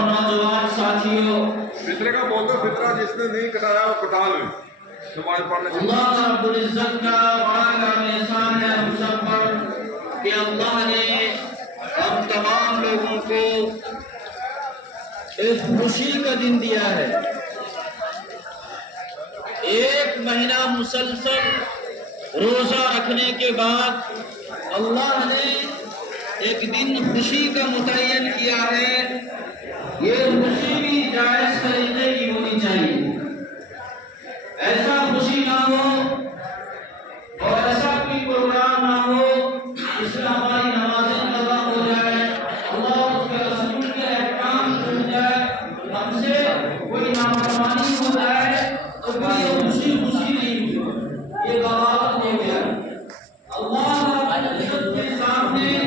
اور نوجوان ساتھیوں، فطرے کا پودا فطرہ جس نے نہیں کٹایا وہ کٹا لے. نماز پڑھنے سے اللہ رب العزت کا بڑا کرم احسان ہے ہم سب پر کہ اللہ نے ہم تمام لوگوں کو ایک خوشی کا دن دیا ہے. ایک مہینہ مسلسل روزہ رکھنے کے بعد اللہ نے ایک دن خوشی کا متعین کیا ہے. یہ خوشی بھی جائز طریقے کی ہونی چاہیے. ایسا خوشی نہ ہو اور ایسا کوئی پروگرام نہ ہو جس میں ہماری نمازیں قضا ہو جائے، اللہ اور اس کے رسول کے احکام چھوٹ جائے، ہم سے کوئی نافرمانی ہو جائے تو پھر یہ خوشی خوشی نہیں ہوئی، یہ بغاوت ہو گیا. اللہ رب العزت کے سامنے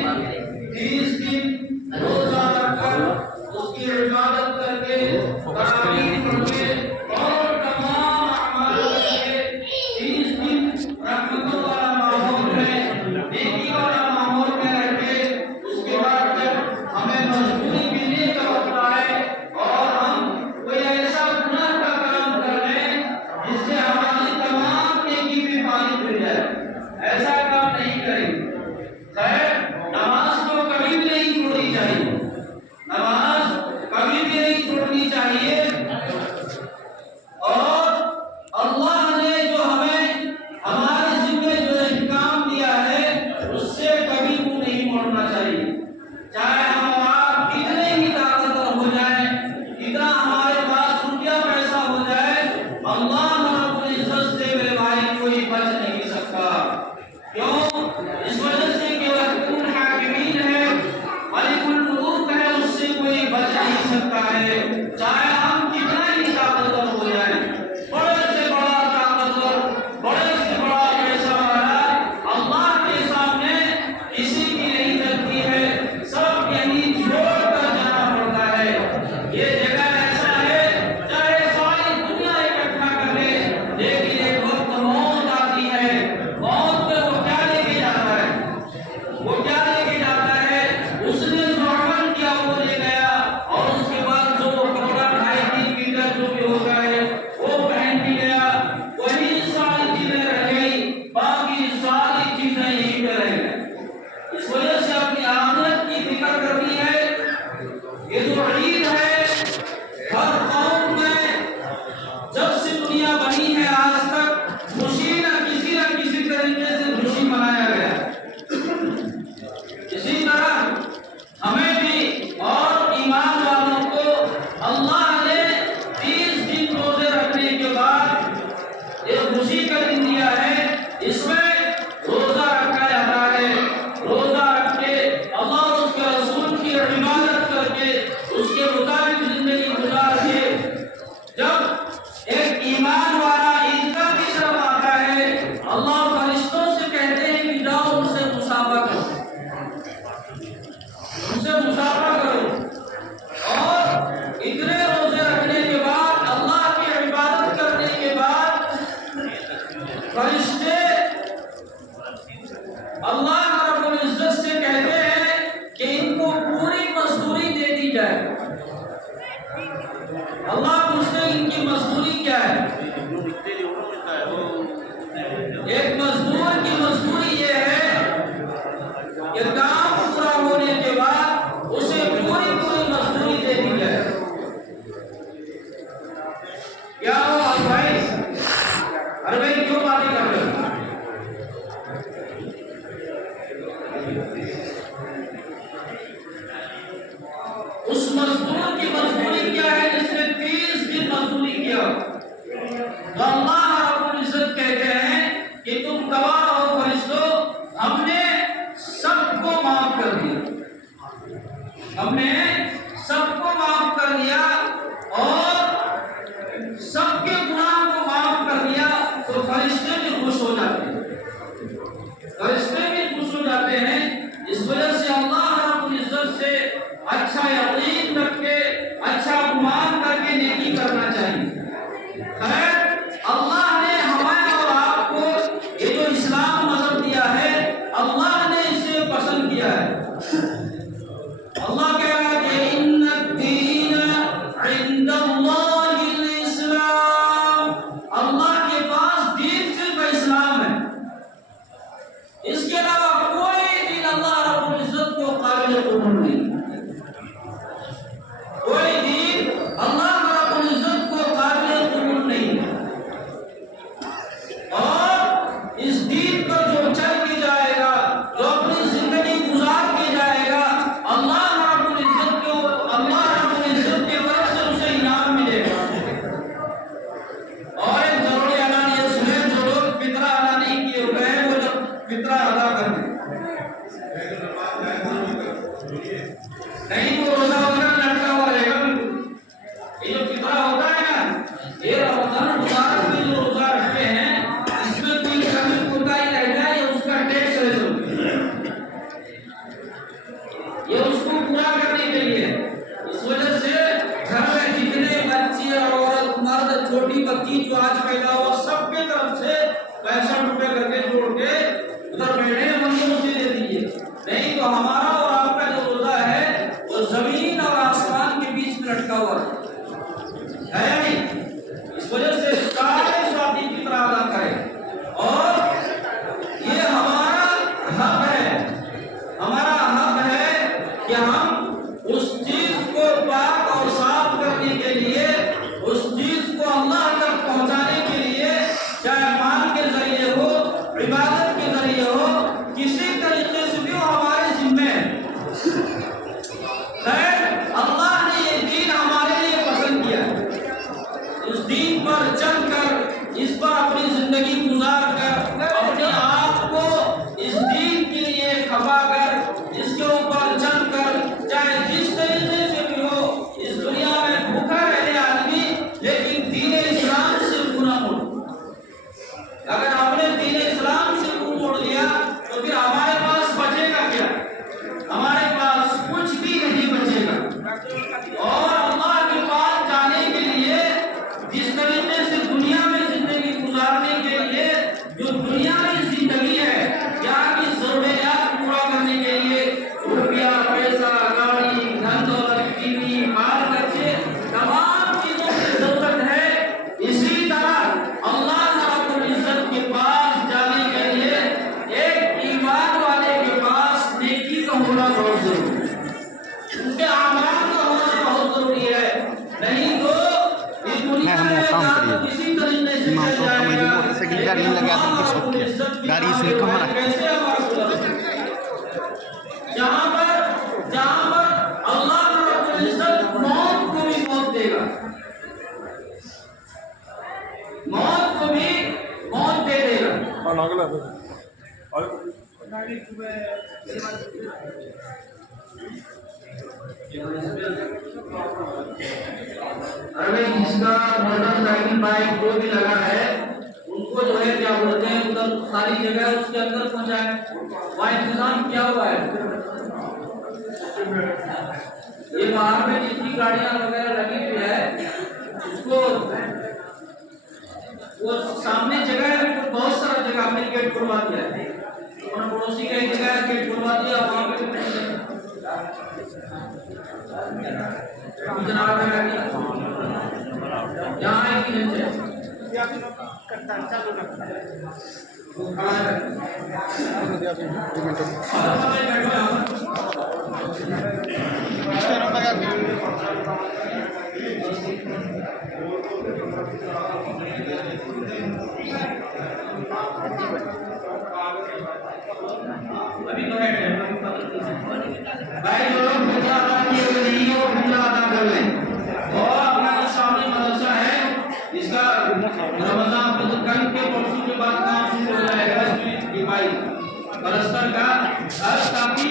30 دن روزہ رکھ کر اس کی عبادت کر کے تراویح پڑھ کے اور تمام اعمال کر کے 30 دن رحمتوں والا ماحول میں، نیکی والا ماحول میں رہ کے اس کے بعد جب ہمیں مجبوری ملنے کا وقت آئے اور ہم کوئی ایسا گناہ کا کام کر لیں جس سے ہماری تمام نیکی بھی پانی پھر جائے، ایسا کام نہیں کریں. خیر، نماز کو کبھی بھی نہیں چھوڑنی چاہیے، نماز کبھی بھی نہیں چھوڑنی چاہیے. اور اللہ نے جو ہمیں ہمارے ذمہ جو احکام دیا ہے اس سے کبھی منہ نہیں موڑنا چاہیے. چاہے ہم آپ کتنے ہی طاقتور ہو جائیں، کتنا ہمارے پاس روپیہ پیسہ ہو جائے، اللہ رب العزت سے میرے بھائی کوئی بچ نہیں سکتا. کیوں؟ اس وجہ سے کہ وہ حکم الحاکمین ہے، ملک الملوک ہے، اس سے کوئی بچ نہیں سکتا ہے. چاہے ہم کتنا ہی طاقتور ہو جائیں، بڑے سے بڑا طاقتور، بڑے سے بڑا پیسہ والا، اللہ کے سامنے کسی کی نہیں چلتی ہے، سب یہیں چھوڑ کر جانا پڑتا ہے. یہ جگہ ایسا ہے چاہے ساری دنیا اکٹھا کر لے، لیکن ایک وقت موت آتی ہے. موت میں وہ کیا لے کے جاتا ہے؟ وہ کیا لے کے جاتا ہے؟ اس نے جو عمل کیا وہ لے گیا، اور اس کے بعد جو چھوٹی بچی جو آج پیدا ہوا سب کے طرف سے 65 روپے کر کے جوڑ کے ادھر بیٹھے ہیں مندروں سے دے دیجیے. نہیں تو ہمارا اور آپ کا جو روزہ ہے وہ زمین اور آسمان کے بیچ میں لٹکا ہوا ہے یا نہیں؟ اس وجہ سے سارے ساتھی کی طرح ادا کریں اور یہ ہمارا حق ہے، ہمارا حق ہے کہ ہم اس چیز کو پاک اور صاف کرنے کے لیے، اس چیز کو اللہ تک پہنچانے کے لیے، چاہے مال کے ذریعے ہو، عبادت کے ذریعے ہو، کسی طریقے سے بھی وہ ہمارے ذمہ ہے. خیر اللہ نے یہ دین ہمارے لیے پسند کیا ہے. اس دین پر چل کر، اس پر اپنی زندگی گزار کر، اپنے آپ کو اس دین کے لیے کھپا کر، اس کے اوپر چل کر، چاہے جس طریقے سے بھی ہو، اس دنیا میں بھوکا رہے آدمی لیکن دین اسلام سے منہ نہ موڑے. اگر ہم نے دین اسلام سے منہ موڑ دیا تو پھر ہمارے پاس بچے گا کیا؟ ہمارے پاس کچھ بھی نہیں بچے گا. اور اللہ کے پاس جانے کے لیے، جس طریقے سے دنیا میں زندگی گزارنے کے لیے، جو دنیا میں زندگی ہے، یہاں کی ضروریات پورا کرنے کے لیے روپیہ، پیسہ، گاڑی، دھن دولت، بیوی، بال بچے، تمام چیزوں کی ضرورت ہے. اسی طرح اللہ رب العزت کے پاس جانے کے لیے ایک ایمان والے کے پاس نیکی کا ہونا بہت ضروری ہے، ان کے اعمال کا ہونا بہت ضروری ہے. نہیں تو اس دنیا میں کسی طریقے سے چل جائے گا. کیسے جہاں پر اللہ رب العزت موت کو بھی موت دے گا، موت کو بھی موت دے دے گا. ارے جس کا موٹر سائیکل بائک جو بھی لگا ہے ان کو جو ہے کیا بولتے ہیں ادھر ساری جگہ اس کے اندر پہنچائے. وہاں انتظام کیا ہوا ہے؟ یہ باہر میں جتنی گاڑیاں وغیرہ لگی ہوئی ہے اس کو وہ سامنے جگہ ہے، بہت سارا جگہ ہم نے گیٹ کھلوا دیا ہے. اور پڑوسی کا ایک جگہ گیٹ کھلوا دیا، وہاں پہ جناب یہاں ایک ہی ہے. ابھی تو بھائی لوگ بھجا ادا کیے ہوئے نہیں ہو، بھجا ادا کر لیں. اور اپنا جو سامنے مدرسہ ہے اس کا رمضان کل کے پرسوں کے بعد کام شروع ہو جائے گا. اس میں ڈیپائی پلستر کا تاکہ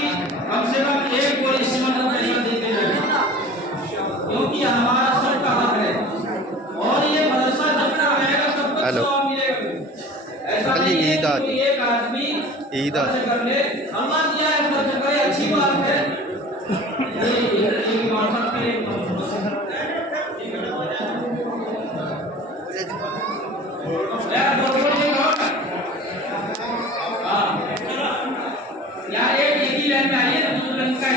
کم سے کم ایک کوئی سیمنٹ کا پیسہ دیتے جائیں، کیونکہ ہمارا سب کا حق ہے. اور یہ مدرسہ جب تک رہے گا تب تک ثواب ملے گا. ایسا نہیں ہے کہ کوئی ایک آدمی خرچ کر لے. اللہ دیا ہے خرچ کرے، اچھی بات ہے. یار ایک ہی لائن میں آئیے نا، دوسرے لائن کا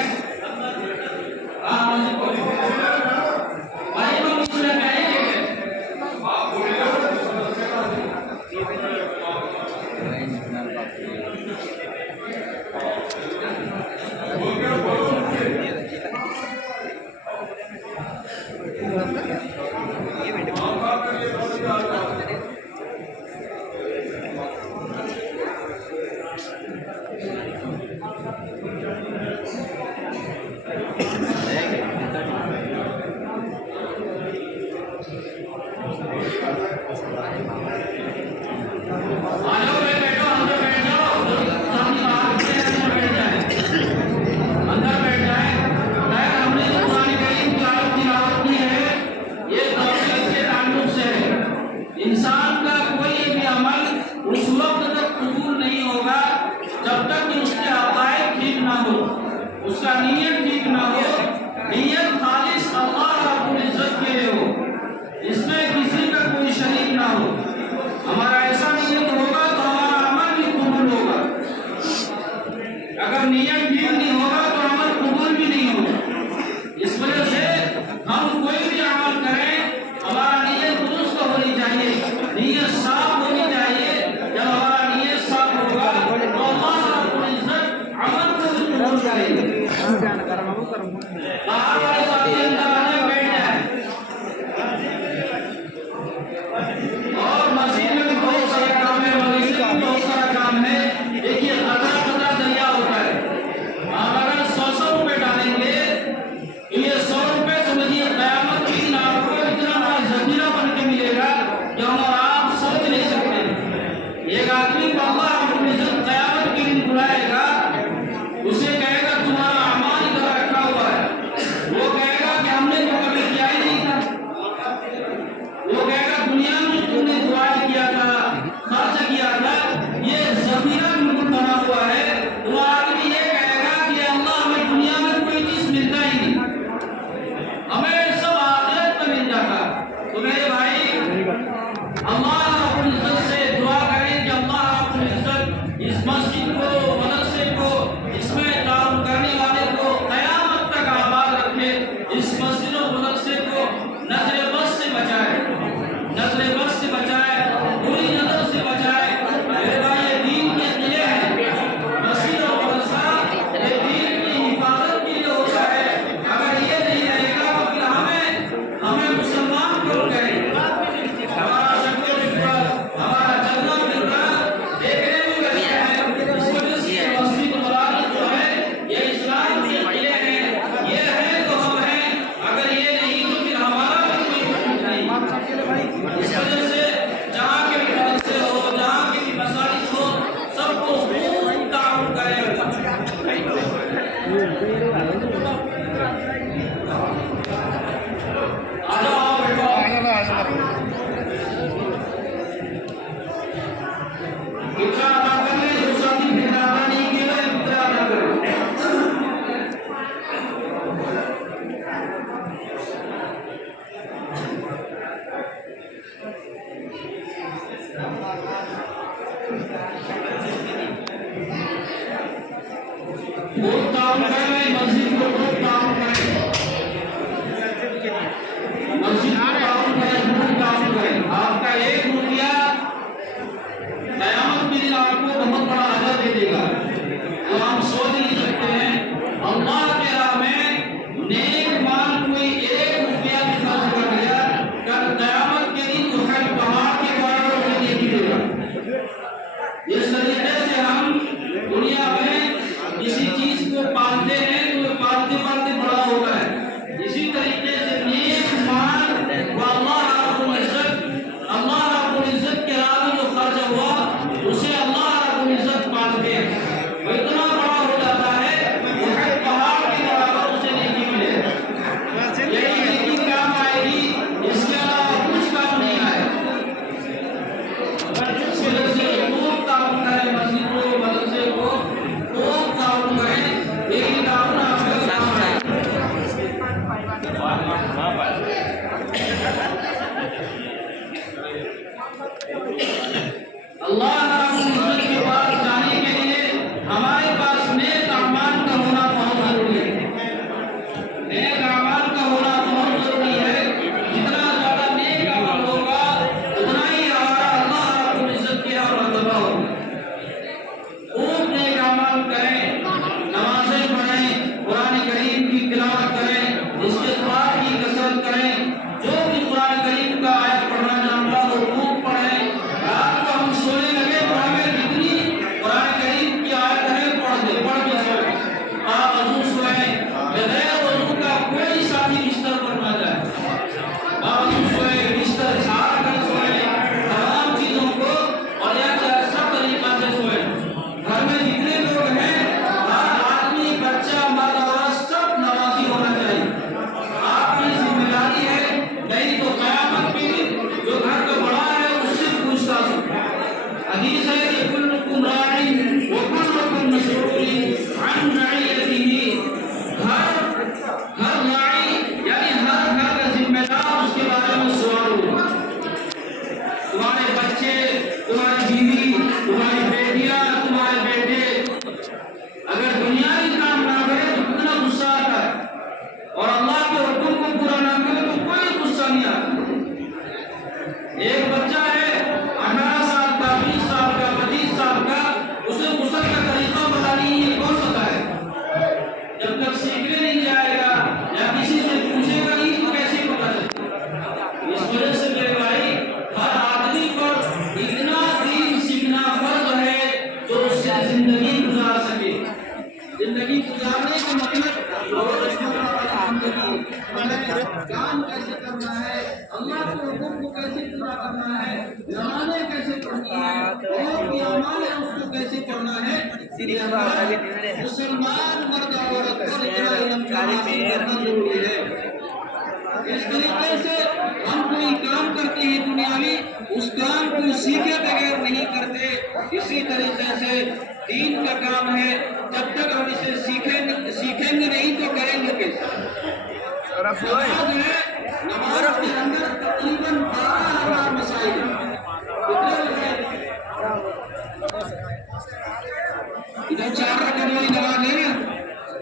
نیت صاف ہونی چاہیے. جب ہمارا نیت صاف ہوگا تو اللہ رب العزت عمل کو بھی قبول کرے گا. باہر والے ساتھی اندر آنے بیٹھ جائیں. اور مسجد میں بھی بہت سارے کام ہے, مدرسے میں بھی بہت سارا کام ہے. دیکھیے قطرہ قطرہ دریا ہوتا ہے. آپ اگر 100 روپے ڈالیں گے تو یہ 100 روپے سمجھیے قیامت کے دن آپ کو اتنا بڑا ذخیرہ بن کے ملے گا جو ہم اور آپ سوچ نہیں سکتے. ایک آدمی کو اللہ رب العزت قیامت کے دن بلائے گا, اسے کہے گا تمہارا اعمال ادھر رکھا ہوا ہے. وہ کہے گا کہ ہم نے تو کبھی کیا ہی نہیں تھا. وہ کہے گا دنیا میں تم نے دعائیں کیا تھا, خرچ کیا تھا, یہ ذخیرہ بالکل بنا ہوا ہے. وہ آدمی یہ کہے گا کہ اللہ ہمیں دنیا میں کوئی چیز ملتا ہی نہیں, ہمیں سب آخرت میں مل جاتا. تو میرے بھائی اللہ رب العزت سے دعا کریں کہ اللہ رب العزت اس مسجد کو, مدرسے کو, اس میں تعاون کرنے والے کو قیامت تک آباد رکھے. اس مسجد و مدرسے کو نظر بد سے بچائے, نظر بد سے بچائے, بری نظر سے بچائے. میرے بھائی یہ دین کے قلعے ہیں. مسجد و مدرسہ یہ دین کی حفاظت کے لیے ہوتا ہے. اگر یہ نہیں رہے گا تو پھر ہمیں مسلمان کون کہیں گے؟ ہمارا شکل فکر, ہمارا چلنا پھرنا دیکھنے میں ویسا ہے. اس وجہ سے مسجد و مدارس جو ہے یہ اسلام کے قلعے ہیں. یہ ہے تو ہم ہیں, اگر یہ نہیں تو پھر ہمارا بھی کوئی وجود نہیں. اس وجہ سے جہاں کے بھی مدرسے ہو, جہاں کے بھی مساجد ہو, سب کو خوب تعاون کرے گا. آ جاؤ بیٹھو. اتنا ادا کر لیں جو ساتھی پھر ادا نہیں کیے گئے اتنا ادا کرو. بہت تعاون کر رہے ہیں, مسجد کو بہت تعاون کریں, مسجد کو تعاون کریں, بہت تعاون کریں. آپ کا 1 روپیہ قیامت کے دن آپ کو بہت بڑا اجر دے دے گا. تو ہم سوچ نہیں سکتے ہیں اللہ کے راہ میں نیک مال کوئی 1 روپیہ بھی خرچ کر دیا, کل قیامت کے دن احد پہاڑ کے برابر اسے نیکی دے گا. اس طریقے سے ہم دنیا میں کسی چیز کو پالتے ہیں تو وہ پالتے پالتے بڑا ہوتا ہے. اسی طریقے سے نیک مال وہ اللہ رب العزت کے راہ میں جو خرچ ہوا اسے اللہ رب العزت پالتے ہیں. وہ اتنا بڑا ہو جاتا ہے احد پہاڑ کے برابر اسے نیکی ملے. یہی نیکی کام آئے گی, اس کے علاوہ کچھ کام نہیں آئے. اس وجہ سے خوب تعاون کریں, مسجد کو, مدرسے کو خوب تعاون کریں. یہی تعاون آپ کا کام ہے. اللہ رب العزت کی بات جانے کے لیے ہمارے پاس نیک اعمال کا ہونا بہت ضروری ہے. نیک اعمال کا ہونا بہت ضروری ہے. جتنا زیادہ نیک عمل ہوگا اتنا ہی ہمارا اللہ رب العزت کے یہاں مرتبہ ہوگا. خوب نیک اعمال کریں, نمازیں پڑھیں, قرآن کریم کی تلاوت کریں, استغفار کی کثرت کریں. جو بھی قرآن کریم کا آیت پڑھنا جانتا ہو خوب پڑھیں. رات کو ہم سونے لگے تو ہمیں جتنی قرآن کریم کی آیت ہے پڑھ کے سوئیں. آپ وضو سوئیں, بغیر وضو کا کوئی ساتھی بستر پر نہ جائے. آپ وضو سوئیں, بستر جھاڑ کر سوئیں, تمام چیزوں کو اور یا سب طریقہ سے سوئیں. گھر میں جتنے لوگ ہیں ہر آدمی, بچہ, مرد, عورت سب نمازی ہونا چاہیے. آپ کی ذمہ داری ہے, نہیں تو قیامت کے دن جو گھر کا بڑا ہے اس سے پوچھتا ہوں. حدیث ہے کہ کلکم راعٍ وکلکم مسئول عن رعیتہ. ہر راعی یعنی ہر گھر کا ذمہ دار اس کے بارے اللہ کے حکم کو کیسے پورا کرنا ہے، نمازیں کیسے پڑھنی ہے، اور یہ اعمال ہے اس کو کیسے کرنا ہے، یہ مسلمان مرد اور عورت پر اتنا علم حاصل کرنا ضروری ہے۔ اس طریقے سے ہم کوئی کام کرتے ہیں دنیاوی، اس کام کو سیکھے بغیر نہیں کرتے۔ اسی طریقے سے دین کا کام ہے، جب تک ہم اسے سیکھیں گے نہیں تو کریں گے کیسے؟ نماز ہے، نماز کے اندر تقریباً 12,000 مسائل ہیں۔ ادھر 4 رکعت والی نماز ہے نا،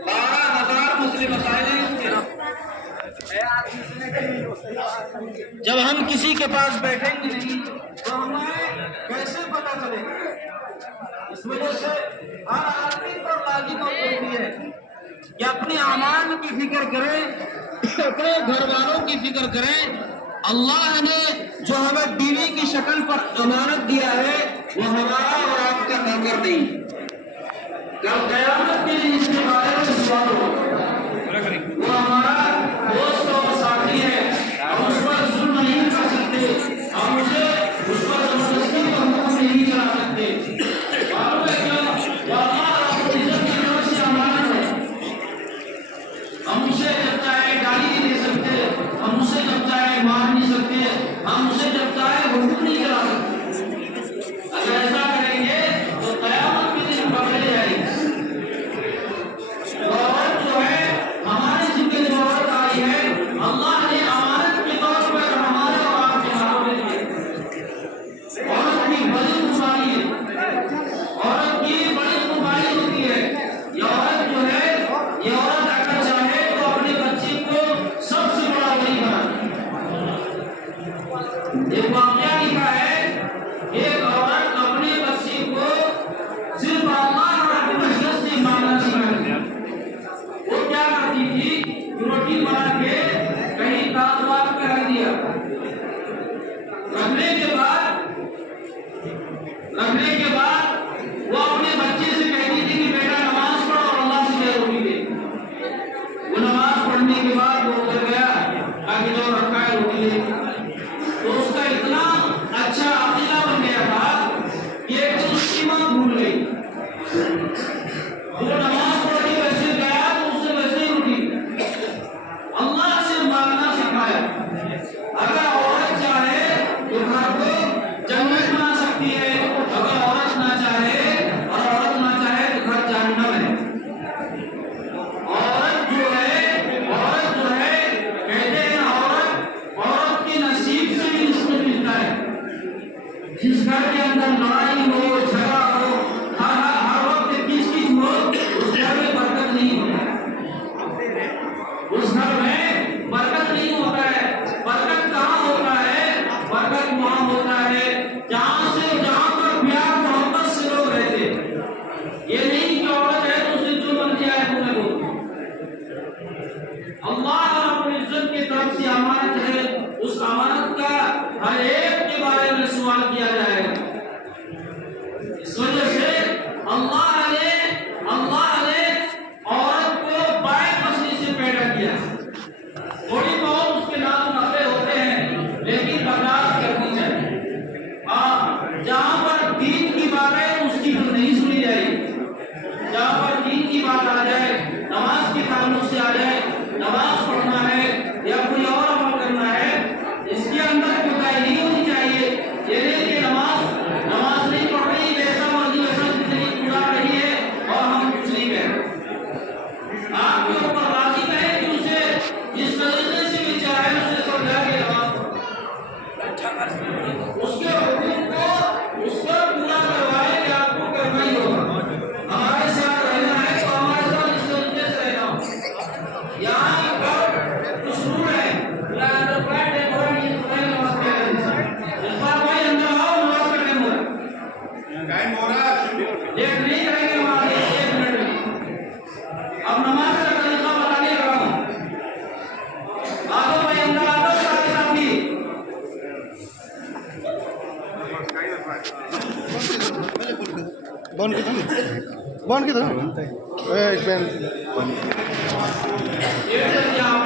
12,000 مسائل ہیں اس کے۔ جب ہم کسی کے پاس بیٹھیں گے نہیں تو ہمیں کیسے پتہ چلے گا؟ اس وجہ سے ہر آدمی پر لازم ہوتی ہے کہ اپنے اعمال کی فکر کریں، اپنے گھر والوں کی فکر کریں۔ اللہ نے جو ہمیں بیوی کی شکل پر امانت دیا ہے وہ ہمارا اور آپ کا نوکر نہیں۔ کل قیامت کے دن اس کے بارے میں سوال ہوگا۔ وہ ہمارا دوست اور ساتھی ہے، ہم اس پر ظلم نہیں کر سکتے، ہم اسے اس پر زبردستی پر حکم نہیں چلا سکتے۔ معلوم ہے کیا؟ وہ اللہ رب العزت کی طرف سے امانت ہے۔ ہم اسے جب چاہے گالی نہیں دے سکتے، ہم اسے جب چاہے مار نہیں سکتے، ہم اسے جب چاہے حکم نہیں چلا سکتے۔ اگر ایسا کریں گے تو قیامت کے دن پکڑے جائیں گے۔ عورت جو ہے ہمارے ذمہ جو عورت آئی ہے، اللہ نے امانت کے طور پر ہمارے اور آپ کے ہاتھوں میں دی ہے۔ عورت کی بڑی خوبصورتی ہے، عورت کی بڑی خوبصورتی ہوتی ہے۔ یہ عورت جو ہے، یہ عورت اگر چاہے تو اپنے بچے کو سب سے بڑا ولی بنا دے۔ ایک واقعہ لکھا ہے، ایک عورت اپنے بچے کو صرف اللہ رب العزت سے مانگنا سکھاتی ہے۔ وہ کیا کرتی تھی؟ روٹی بنا کے کہیں تاج پہ رکھ دیا، رکھنے کے بعد وہ اپنے بچے سے کہتی تھی کہ بیٹا نماز پڑھو اور اللہ سے روٹی دے۔ وہ نماز پڑھنے کے بعد وہ ادھر گیا تاکہ جو رکھا ہے روٹی دے، تو اس کا اتنا اچھا عقیدہ بن گیا تھا کہ ایک چیز کی ماں بھول گئی۔ وہ نماز پڑھنے ویسے گیا تو اس سے ویسے ہی روٹی، اللہ سے مانگنا سکھایا۔ اگر عورت چاہے تو گھر کو جنت بنا سکتی ہے، اگر عورت نہ چاہے اور عورت نہ چاہے تو گھر جہنم ہے۔ عورت جو ہے کہتے ہیں عورت کے نصیب سے بھی رزق ملتا ہے۔ جس گھر کے اندر لڑائی ہو، جھگڑا ہو، ہر وقت کچ کچ ہو، اس گھر میں برکت نہیں ہوتا ہے۔ اس گھر میں برکت نہیں ہوتا ہے۔ برکت کہاں ہوتا ہے؟ برکت وہاں ہوتا ہے جہاں پر پیار محبت سے لوگ رہتے ہیں۔ یہ نہیں کہ عورت ہے تو اسے جو من جائے وہ بولو۔ اللہ رب العزت کی طرف سے امانت ہے، اس امانت کا ہر ایک کے بارے میں سوال کیا جائے گا۔ اس وجہ سے اللہ نے عورت کو بائیں پسلی سے پیدا کیا۔ تھوڑی بہت اس کے نام نفے ہوتے ہیں لیکن برداشت کرنی چاہیے۔ جہاں پر دین کی بات ہے اس کی تو نہیں سنی جائے گی۔ جہاں پر دین کی بات آ جائے، نماز کے تعلق سے آ جائے، نماز پڑھنا ہے یا کوئی اور عمل کرنا ہے، اس کے اندر کوتاہی نہیں ہونی چاہیے۔ یہ نہیں کہ نماز نہیں پڑھ رہی، ویسا مرضی ویسا زندگی گزار رہی ہے اور ہم کچھ نہیں کہہ رہے۔ آپ کے اوپر راضی ہے کہ اسے جس طریقے سے بھی چاہے اسے سمجھا کے نماز اس کے حکم کو اس پر پورا کروائے کہ آپ کو کرنا ہی ہوگا۔ ہمارے ساتھ رہنا ہے تو ہمارے ساتھ اس طریقے سے رہنا ہوگا۔ یہاں پر کچھ رول ہے، اس بار بھائی اندر آؤ، نماز کا ٹائم ہو رہا ہے۔ ٹائم ہو رہا ہے، لیٹ نہیں کریں گے ہمارے 1 منٹ میں۔ اب نماز کا طریقہ بتانے لگا ہوں۔ آدھو بھائی اندر آدھو ساتھ ساتھی۔ بون کی تھا ایک بین یہ آپ